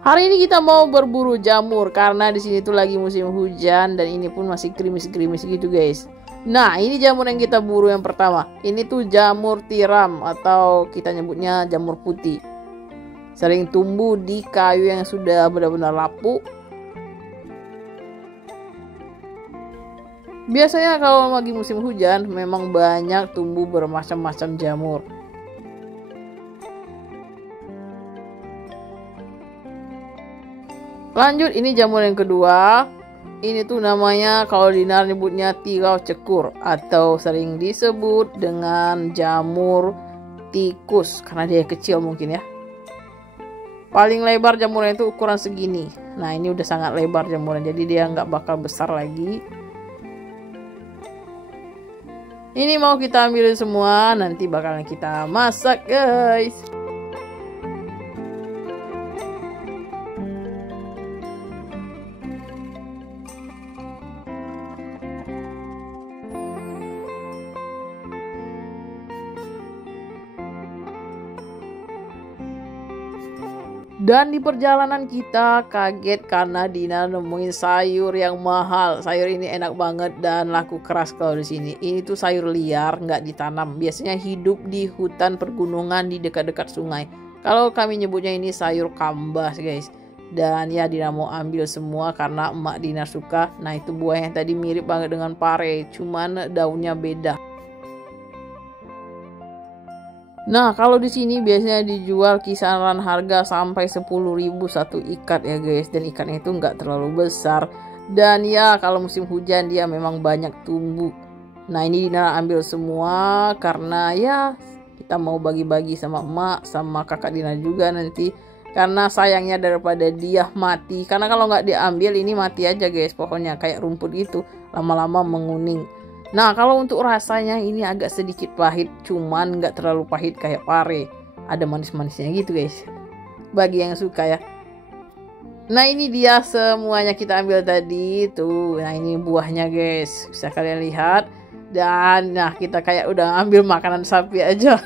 Hari ini kita mau berburu jamur karena di sini tuh lagi musim hujan dan ini pun masih gerimis-gerimis gitu guys. Nah, ini jamur yang kita buru yang pertama. Ini tuh jamur tiram atau kita nyebutnya jamur putih. Sering tumbuh di kayu yang sudah benar-benar lapuk. Biasanya kalau lagi musim hujan memang banyak tumbuh bermacam-macam jamur. Lanjut, ini jamur yang kedua. Ini tuh namanya kalau Dinar nyebutnya tirau cekur atau sering disebut dengan jamur tikus karena dia kecil mungkin ya. Paling lebar jamurnya itu ukuran segini. Nah, ini udah sangat lebar jamurnya, jadi dia nggak bakal besar lagi. Ini mau kita ambilin semua, nanti bakalan kita masak guys. Dan di perjalanan kita kaget karena Dina nemuin sayur yang mahal. Sayur ini enak banget dan laku keras kalau di sini. Ini tuh sayur liar, nggak ditanam. Biasanya hidup di hutan pergunungan di dekat-dekat sungai. Kalau kami nyebutnya ini sayur kambas guys. Dan ya Dina mau ambil semua karena emak Dina suka. Nah, itu buah yang tadi mirip banget dengan pare, cuman daunnya beda. Nah, kalau di sini biasanya dijual kisaran harga sampai 10.000 satu ikat ya guys. Dan ikannya itu nggak terlalu besar. Dan ya kalau musim hujan dia memang banyak tumbuh. Nah, ini Dina ambil semua karena ya kita mau bagi-bagi sama emak sama kakak Dina juga nanti. Karena sayangnya daripada dia mati. Karena kalau nggak diambil ini mati aja guys. Pokoknya kayak rumput gitu. Lama-lama menguning. Nah, kalau untuk rasanya ini agak sedikit pahit, cuman nggak terlalu pahit kayak pare. Ada manis-manisnya gitu guys. Bagi yang suka ya. Nah, ini dia semuanya kita ambil tadi tuh. Nah, ini buahnya guys. Bisa kalian lihat. Dan nah, kita kayak udah ambil makanan sapi aja.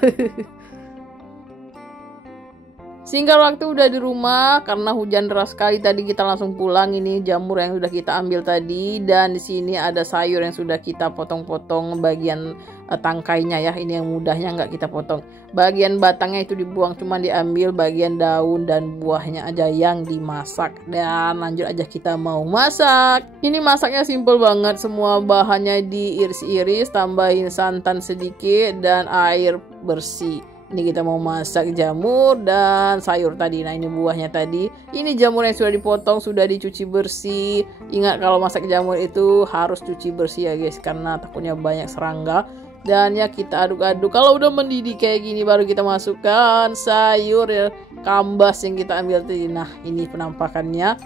Sehingga waktu udah di rumah karena hujan deras sekali tadi kita langsung pulang. Ini jamur yang sudah kita ambil tadi dan di sini ada sayur yang sudah kita potong-potong bagian tangkainya ya. Ini yang mudahnya nggak kita potong. Bagian batangnya itu dibuang, cuma diambil bagian daun dan buahnya aja yang dimasak. Dan lanjut aja kita mau masak. Ini masaknya simple banget, semua bahannya diiris-iris, tambahin santan sedikit dan air bersih. Ini kita mau masak jamur dan sayur tadi. Nah, ini buahnya tadi. Ini jamur yang sudah dipotong, sudah dicuci bersih. Ingat kalau masak jamur itu harus cuci bersih ya guys, karena takutnya banyak serangga. Dan ya kita aduk-aduk. Kalau udah mendidih kayak gini baru kita masukkan sayur ya, kambas yang kita ambil tadi. Nah, ini penampakannya.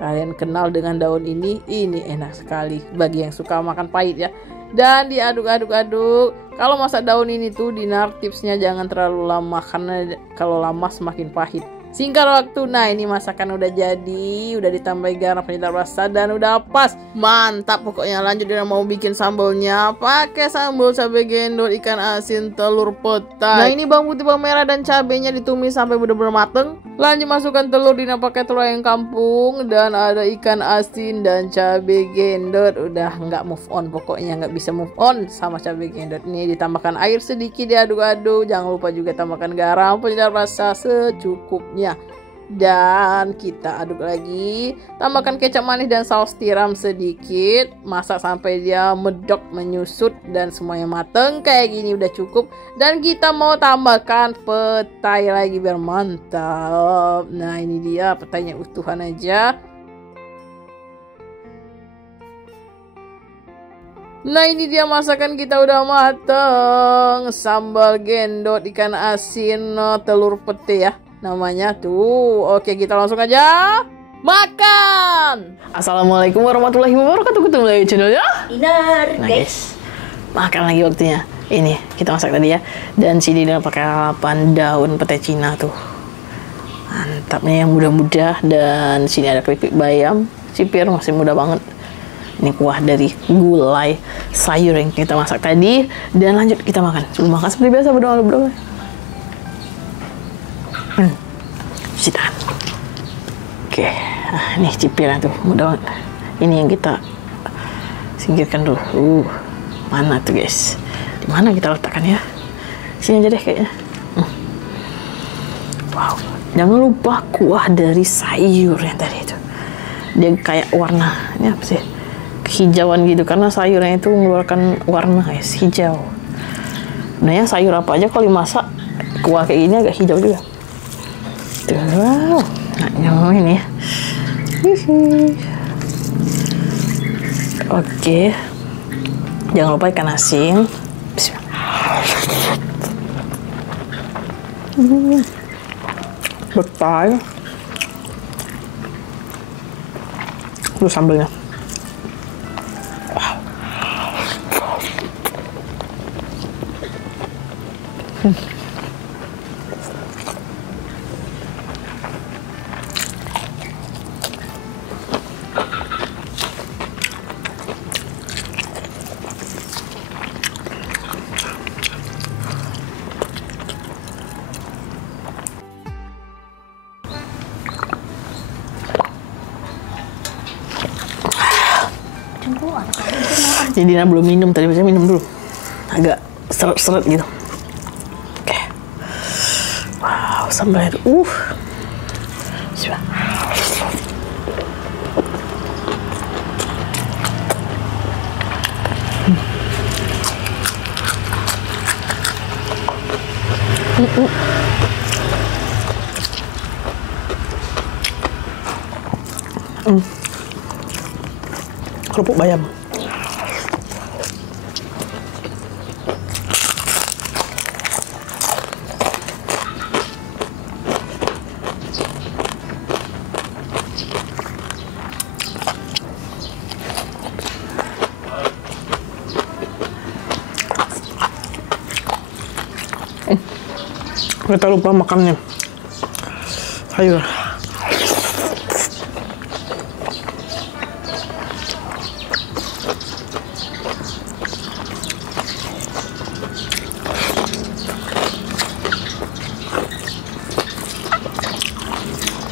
Kalian kenal dengan daun ini enak sekali bagi yang suka makan pahit ya. Dan diaduk-aduk-aduk. Kalau masak daun ini tuh Dinar tipsnya jangan terlalu lama karena kalau lama semakin pahit. Singkat waktu. Nah, ini masakan udah jadi, udah ditambah garam penyedap rasa dan udah pas. Mantap pokoknya. Lanjut Dina mau bikin sambalnya. Pakai sambal cabai gendot, ikan asin, telur petai. Nah, ini bawang putih, bawang merah dan cabenya ditumis sampai benar-benar mateng. Lanjut masukkan telur. Dina pakai telur ayam kampung dan ada ikan asin dan cabai gendot. Udah nggak move on, pokoknya nggak bisa move on sama cabai gendot. Ini ditambahkan air sedikit, diaduk-aduk. Jangan lupa juga tambahkan garam penyedap rasa secukupnya. Dan kita aduk lagi, tambahkan kecap manis dan saus tiram sedikit, masak sampai dia medok menyusut dan semuanya mateng kayak gini udah cukup. Dan kita mau tambahkan petai lagi biar mantap. Nah, ini dia petainya utuhan aja. Nah, ini dia masakan kita udah mateng. Sambal gendot, ikan asin, telur pete ya namanya tuh. Oke, kita langsung aja makan. Assalamualaikum warahmatullahi wabarakatuh. Ketemu lagi channelnya Dinar. Nah guys, makan lagi waktunya. Ini kita masak tadi ya. Dan sini dia pakai 8 daun pete Cina tuh. Mantapnya yang muda-muda. Dan sini ada keripik bayam, sipir masih muda banget. Ini kuah dari gulai sayur yang kita masak tadi. Dan lanjut kita makan. Sebelum makan seperti biasa berdoa. Cuci tangan. Oke, nah, ini cipirnya tuh, mudah banget. Ini yang kita singkirkan dulu. Mana tuh guys? Di mana kita letakkan ya? Sini aja deh kayaknya. Wow, jangan lupa kuah dari sayur yang tadi itu. Dia kayak warnanya apa sih? Kehijauan gitu, karena sayurnya itu mengeluarkan warna guys, hijau. Sebenarnya sayur apa aja kalau dimasak kuah kayak gini agak hijau juga. Tuh, wow, nah ini ya. Oke, jangan lupa ikan asin. Betul. Terus sambelnya. Wow. Jadi Dina belum minum, tadi saya minum dulu. Agak seret-seret gitu. Oke. Wow, sambal. Kerupuk bayam. Kita lupa makannya sayur.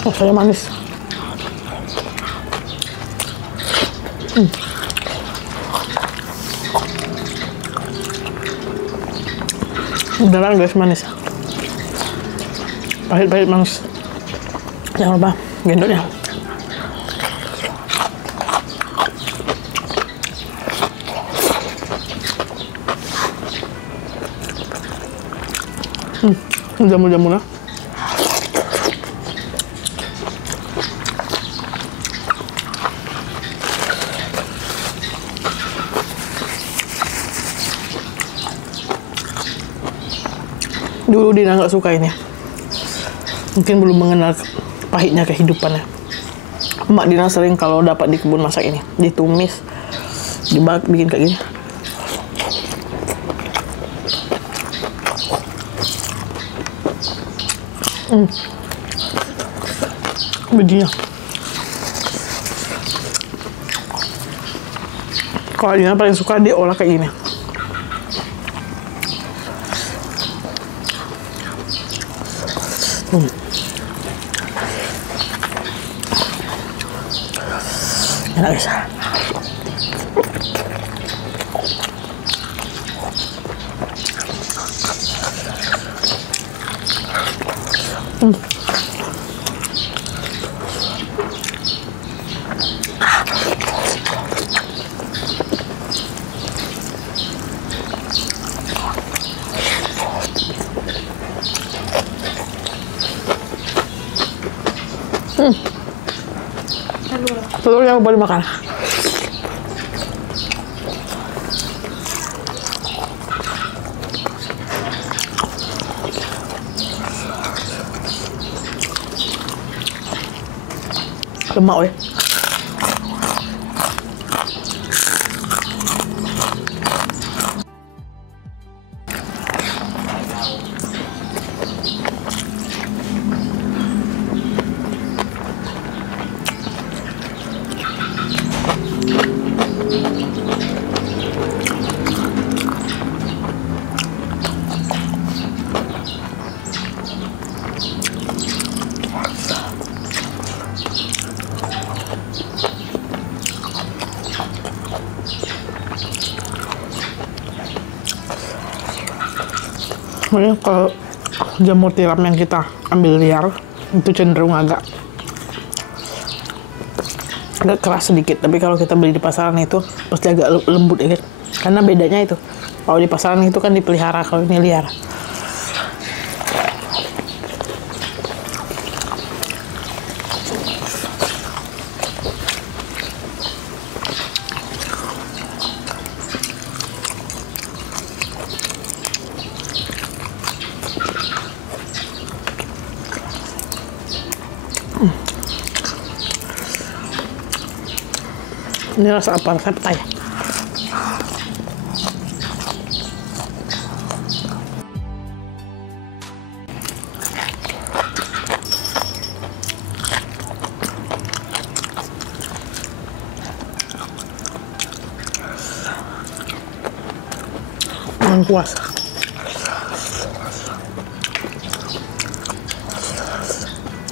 Rasanya manis. Beneran guys, manis. Pahit-pahit manis. Jangan lupa gendotnya. Jamur-jamurnya. Dulu Dina nggak suka ini. Mungkin belum mengenal pahitnya kehidupannya. Emak Dina sering kalau dapat di kebun masak ini, ditumis, dibak, bikin kayak gini. Bijinya. Kalau Dina paling suka diolah kayak gini. Enak guys. Telur yang boleh makan. Lemak weh. Sebenarnya kalau jamur tiram yang kita ambil liar itu cenderung agak keras sedikit, tapi kalau kita beli di pasaran itu pasti agak lembut ya kan, karena bedanya itu kalau di pasaran itu kan dipelihara, kalau ini liar. Ini rasa apa? Rasa petai. Puas.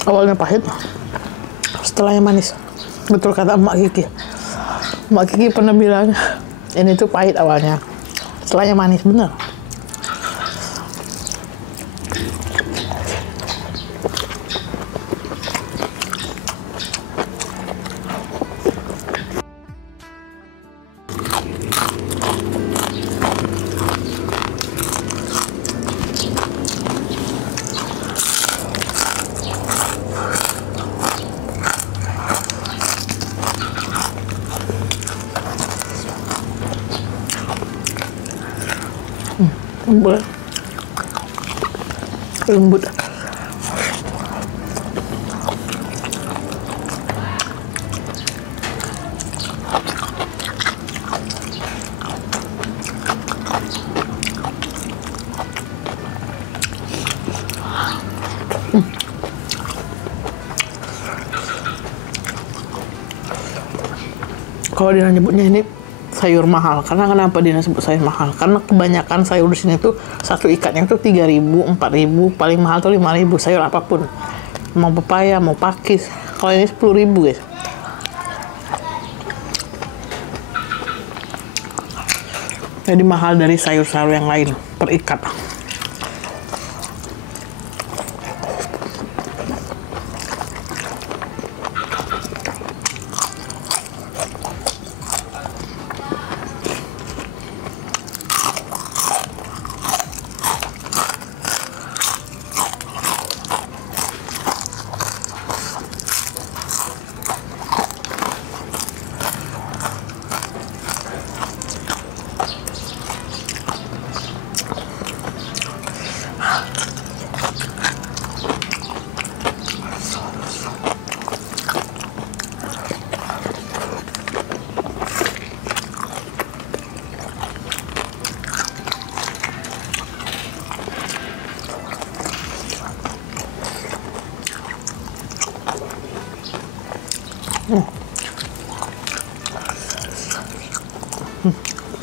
Awalnya pahit, setelahnya manis. Betul kata Emak Kiki. Emak Kiki pernah bilang ini tuh pahit awalnya, setelahnya manis, bener. Lembut. Lembut. Kalau dia nyebutnya ini sayur mahal, karena kenapa dia sebut sayur mahal? Karena kebanyakan sayur di sini tuh satu ikatnya tuh 3.000, 4.000, paling mahal tuh 5.000, sayur apapun. Mau pepaya, mau pakis. Kalau ini 10.000, guys. Jadi mahal dari sayur-sayur yang lain per ikat.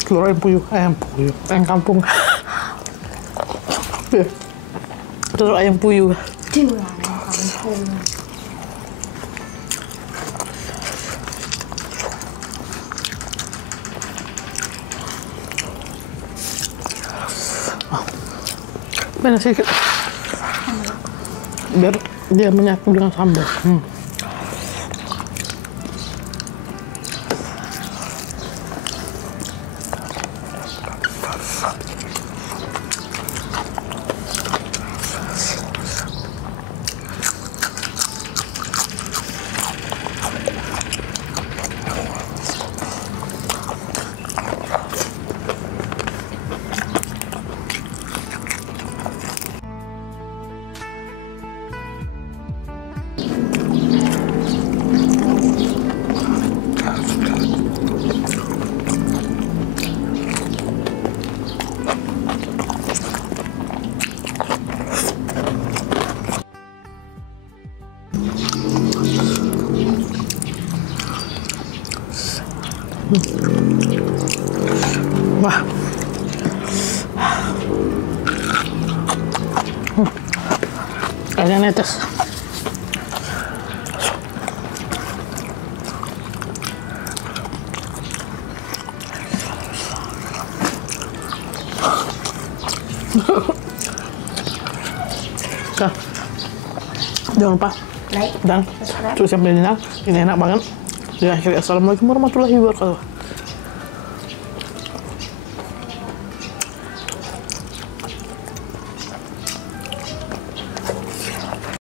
Telur ayam puyuh, ayam kampung. Telur ayam puyuh. Telur ayam kampung. Banyak sedikit. Biar dia menyatu dengan sambal. Wah. Airnya netes. Nah, jangan lupa Like, dan subscribe. terus yang ini enak banget. Di akhir, assalamualaikum warahmatullahi wabarakatuh.